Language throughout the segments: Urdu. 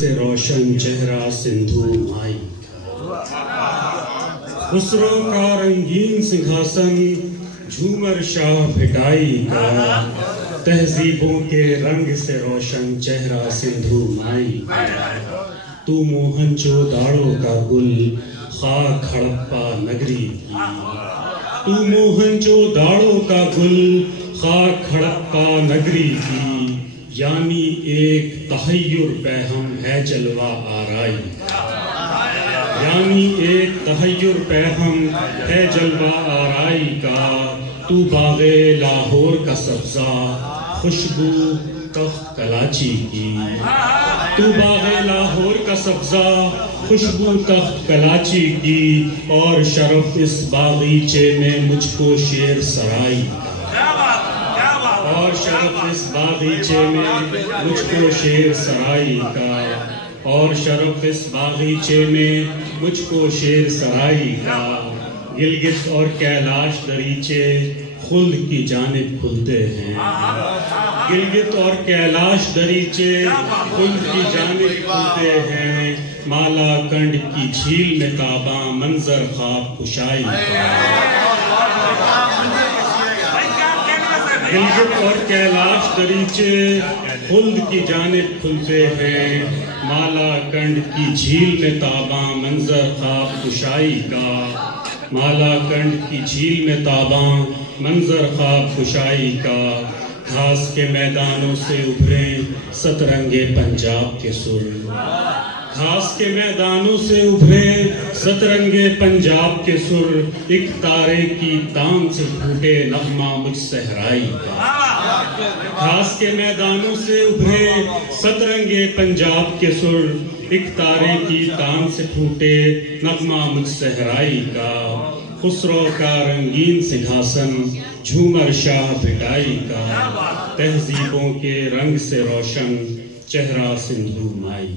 سے روشن چہرہ سندھو مائی خسرو کا رنگین سنگھاسن جھومر شاہ بھٹائی کا تہذیبوں کے رنگ سے روشن چہرہ سندھو مائی تو موہن چو داڑوں کا گل خاک ہڑپا نگری کی تو موہن چو داڑوں کا گل خاک ہڑپا نگری کی یعنی ایک تحیر پہم ہے جلوہ آرائی یعنی ایک تحیر پہم ہے جلوہ آرائی کا تو باغ لاہور کا سبزہ خوشبو تخت کلاچی کی تو باغ لاہور کا سبزہ خوشبو تخت کلاچی کی اور شرف اس باغیچے میں مجھ کو شیر سرائی اور شرف اس باغیچے میں مجھ کو شیر سرائی کا اور شرف اس باغیچے میں مجھ کو شیر سرائی کا گلگت اور کیلاش دریچے خلد کی جانب کھلتے ہیں گلگت اور کیلاش دریچے خلد کی جانب کھلتے ہیں مالا کنڈ کی جھیل میں تاباں منظر خواب کشائی گلگت اور کیلاش دریچے خلد کی جانب کھلتے ہیں مالا کنڈ کی جھیل میں تاباں منظر خواب کشائی کا مالا کنڈ کی جھیل میں تاباں منظر خواب کشائی کا گھاس کے میدانوں سے ابھریں سترنگے پنجاب کے سر گھاس کے میدانوں سے ابھریں سترنگے پنجاب کے سر ایک تارے کی تان سے پھوٹے نغمہ مجھ صحرائی کا گھاس کے میدانوں سے ابھریں سترنگے پنجاب کے سر ایک تارے کی تان سے پھوٹے نغمہ مجھ صحرائی کا خسرو کا رنگین سنگھاسن جھومر شاہ بھٹائی کا تہذیبوں کے رنگ سے روشن چہرہ سندھو مائی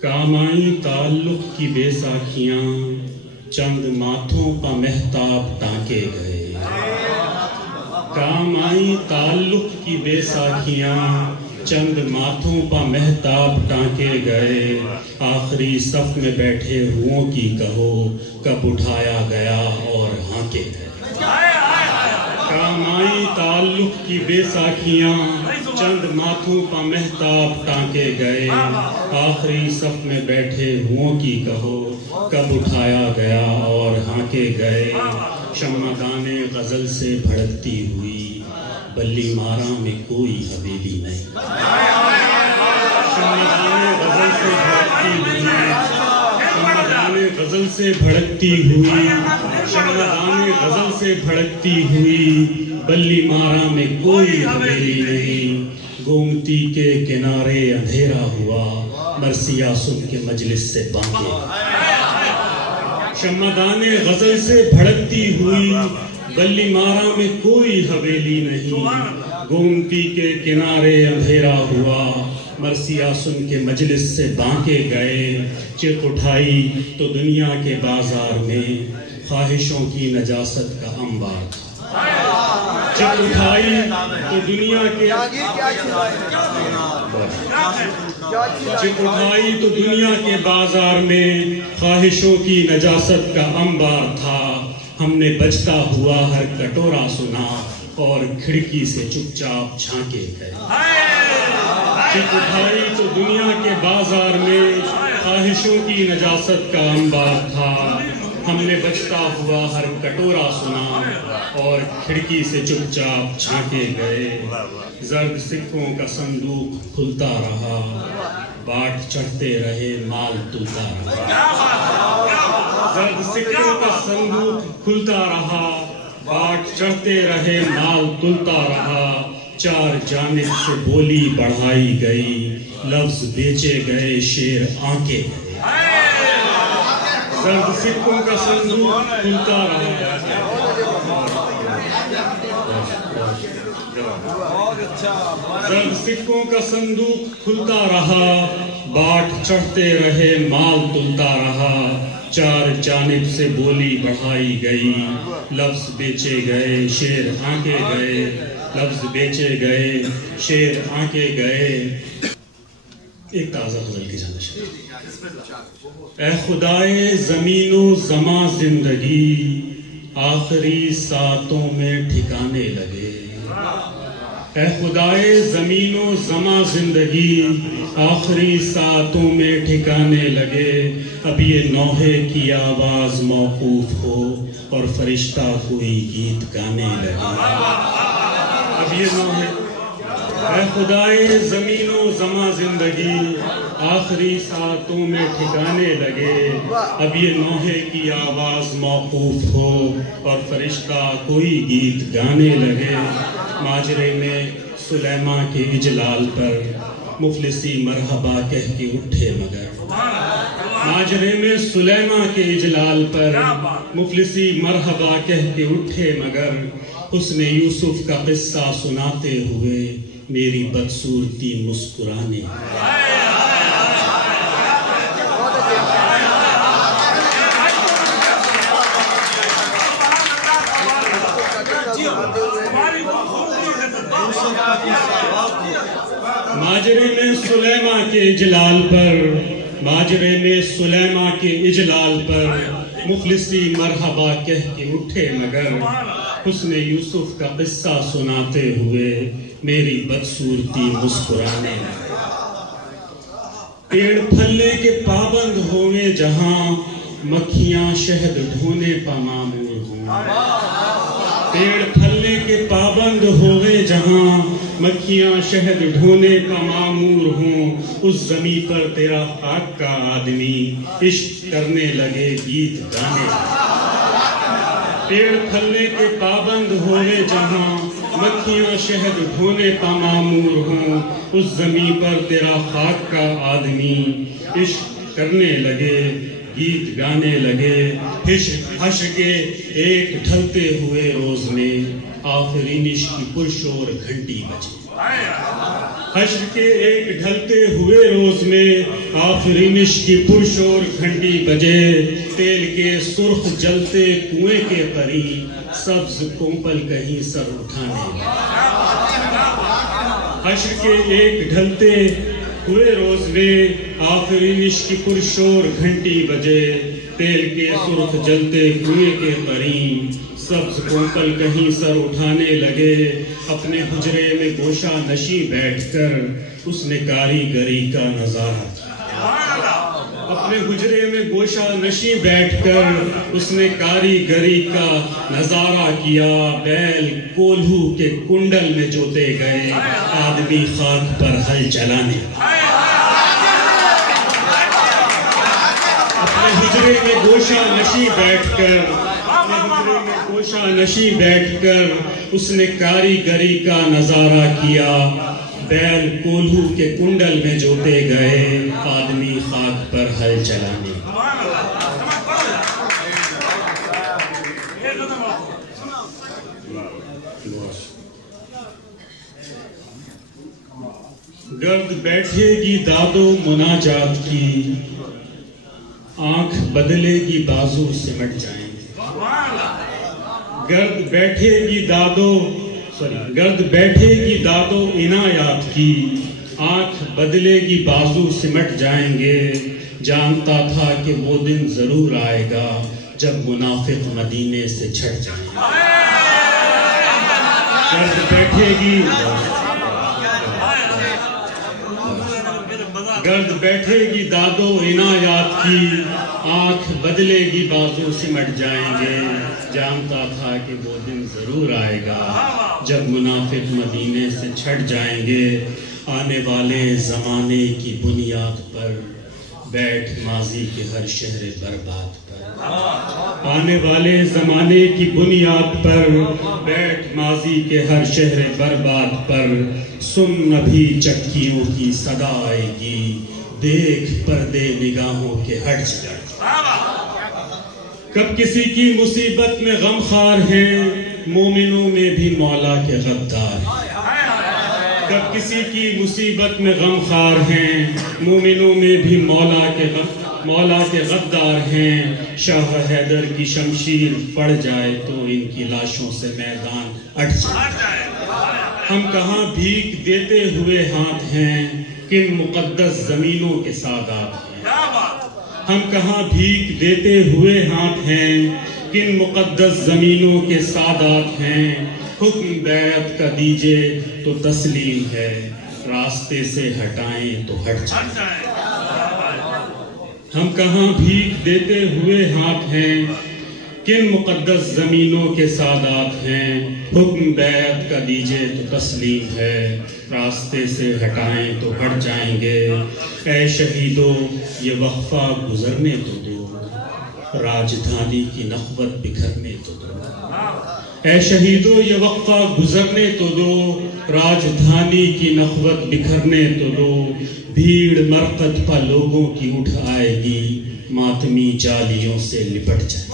کام آئیں تعلق کی بے ساکھیاں چند ماتھوں کا مہتاب ٹانکے گئے کام آئیں تعلق کی بے ساکھیاں چند ماتھوں پا مہتاب ٹانکے گئے آخری صف میں بیٹھے روحوں کی کہو کب اٹھایا گیا اور ہانکے گئے کام آئی تعلق کی بے ساکھیاں چند ماتھوں پا مہتاب ٹانکے گئے آخری صف میں بیٹھے روحوں کی کہو کب اٹھایا گیا اور ہانکے گئے شمعدان غزل سے بھڑکتی ہوئی بلی مارا میں کوئی حویلی نہیں شمعدان غزل سے بھڑکتی ہوئی شمعدان غزل سے بھڑکتی ہوئی شمعدان غزل سے بھڑکتی ہوئی بلی مارا میں کوئی حویلی نہیں گومتی کے کنارے اندھیرا ہوا مرثیہ سن کے مجلس سے بانکے شمعدان غزل سے بھڑکتی ہوئی بلی مارا میں کوئی حویلی نہیں گومتی کے کنارے اندھیرا ہوا مرثیہ سن کے مجلس سے بانکے گئے چیخ اٹھائی تو دنیا کے بازار میں خواہشوں کی نجاست کا انبار تھا چیخ اٹھائی تو دنیا کے چیخ اٹھائی تو دنیا کے بازار میں خواہشوں کی نجاست کا انبار تھا ہم نے بجتا ہوا ہر کٹورا سنا اور کھڑکی سے چپ چاپ جھانکے گئے چیخ اٹھائی تو دنیا کے بازار میں خواہشوں کی نجاست کا انبار تھا ہم نے بجتا ہوا ہر کٹورا سنا اور کھڑکی سے چپ چاپ جھانکے گئے زرد سکوں کا صندوق کھلتا رہا باٹ چڑھتے رہے مال تلتا رہا زرد سکوں کا صندوق کھلتا رہا باٹ چڑھتے رہے مال تلتا رہا چار جانب سے بولی بڑھائی گئی لفظ بیچے گئے شیر آنکے گئے زرد سکوں کا صندوق کھلتا رہا زرد سکوں کا صندوق کھلتا رہا، باٹ چڑھتے رہے، مال تلتا رہا، چار جانب سے بولی بڑھائی گئی، لفظ بیچے گئے، شیر آنکے گئے، لفظ بیچے گئے، شیر آنکے گئے۔ ایک تازہ غزل کی جانب۔ اے خدائے زمین و زماں زندگی، آخری ساعتوں میں ٹھکانے لگے۔ اے خدائے زمین و زماں زندگی، آخری ساعتوں میں ٹھکانے لگے۔ اب یہ نوحے کی آواز موقوف ہو اور فرشتہ کوئی گیت گانے لگے۔ اب یہ نوحے، اے خدائے زمین و زماں زندگی، آخری ساعتوں میں ٹھکانے لگے۔ اب یہ نوحے کی آواز موقوف ہو اور فرشتہ کوئی گیت گانے لگے۔ ماجرے میں سلیماں کے اجلال پر مفلسی مرحبا کہہ کے اٹھے مگر، ماجرے میں سلیماں کے اجلال پر مفلسی مرحبا کہہ کے اٹھے مگر، حسن یوسف کا قصہ سناتے ہوئے میری بدصورتی مسکرانے۔ ماجرے میں سلیماں کے اجلال پر، ماجرے میں سلیماں کے اجلال پر مفلسی مرحبا کہہ کے اٹھے مگر، حسن یوسف کا قصہ سناتے ہوئے میری بدصورتی مسکرانے۔ پیڑ پھلنے کے پابند ہوئے جہاں، مکھیاں شہد ڈھونے پا معمور ہوں۔ پیڑ پھلنے کے پابند ہوئے جہاں، مکھیاں شہد ڈھونے کا معمور ہوں۔ اس زمیں پر تیرا خاک کا آدمی عشق کرنے لگے، گیت گانے۔ پیڑ پھلنے کے پابند ہوئے جہاں، مکھیاں شہد ڈھونے کا معمور ہوں۔ اس زمیں پر تیرا خاک کا آدمی عشق کرنے لگے، گیت گانے لگے۔ حشر کے ایک ڈھلتے ہوئے روز میں آفرینش کی پرشور گھنٹی بجی۔ حشر کے ایک ڈھلتے ہوئے روز میں آفرینش کی پرشور گھنٹی بجے۔ تیل کے سرخ جلتے کنویں کے قریب سبز کومپل کہیں سر اٹھانے۔ حشر کے ایک ڈھلتے ہوئے روز میں آفرینش کی پرشور گھنٹی بجے۔ تیل کے سرخ جلتے کنویں کے قریب سبز کومپل کہیں سر اٹھانے لگے۔ اپنے حجرے میں گوشہ نشیں بیٹھ کر اس نے کاریگری کا نظارہ کیا۔ اپنے حجرے میں گوشہ نشیں بیٹھ کر اس نے کاریگری کا نظارہ کیا۔ بیل کولہو کے کنڈل میں جوتے گئے، آدمی خاک پر ہل چلانے۔ اپنے حجرے میں گوشہ نشیں بیٹھ کر، گوشہ نشیں بیٹھ کر اس نے کاریگری کا نظارہ کیا۔ بیل کولہو کے کنڈل میں جوتے گئے، آدمی خاک پر ہل چلانے۔ گرد بیٹھے گی داد و مناجات کی، آنکھ بدلے گی بازو سمٹ جائیں گے۔ گرد بیٹھے گی داد و عنایات کی، آنکھ بدلے گی بازو سمٹ جائیں گے۔ جانتا تھا کہ وہ دن ضرور آئے گا جب منافق مدینے سے چھٹ جائیں گے۔ گرد بیٹھے گی داد و عنایات کی، آنکھ بدلے گی بازو سمٹ جائیں گے۔ جانتا تھا کہ وہ دن ضرور آئے گا جب منافق مدینے سے چھٹ جائیں گے۔ آنے والے زمانے کی بنیاد پر بیٹھ ماضی کے ہر شہر برباد پر۔ آنے والے زمانے کی بنیاد پر بیٹھ ماضی کے ہر شہر برباد پر۔ سن ابھی چکیوں کی صدا آئے گی، دیکھ پردے نگاہوں کے ہٹ جائیں۔ کب کسی کی مصیبت میں غم خوار ہیں، مومنوں میں بھی مولا کے غدار ہیں۔ کب کسی کی مصیبت میں غم خار ہیں، مومنوں میں بھی مولا کے غدار ہیں۔ شاہ حیدر کی شمشیر پڑ جائے تو ان کی لاشوں سے میدان اٹھ جائے۔ ہم کہاں بھیک دیتے ہوئے ہاتھ ہیں، کن مقدس زمینوں کے سادات ہیں۔ ہم کہاں بھیک دیتے ہوئے ہاتھ ہیں، کن مقدس زمینوں کے سادات ہیں۔ حکم بیعت کا دیجئے تو تسلیم ہے، راستے سے ہٹائیں تو ہٹ جائیں۔ ہم کہاں بھیک دیتے ہوئے ہاتھ ہیں، کن مقدس زمینوں کے سادات ہیں۔ حکم بیعت کا دیجئے تو تسلیم ہے، راستے سے ہٹائیں تو ہٹ جائیں گے۔ اے شہیدو یہ وقفہ گزرنے تو دو، راجدھانی کی نخوت بکھرنے تو دو۔ اے شہیدو یہ وقفہ گزرنے تو دو، راجدھانی کی نخوت بکھرنے تو دو۔ بھیڑ مرقد پا لوگوں کی اٹھ آئے گی، ماتمی جالیوں سے لپٹ جائے۔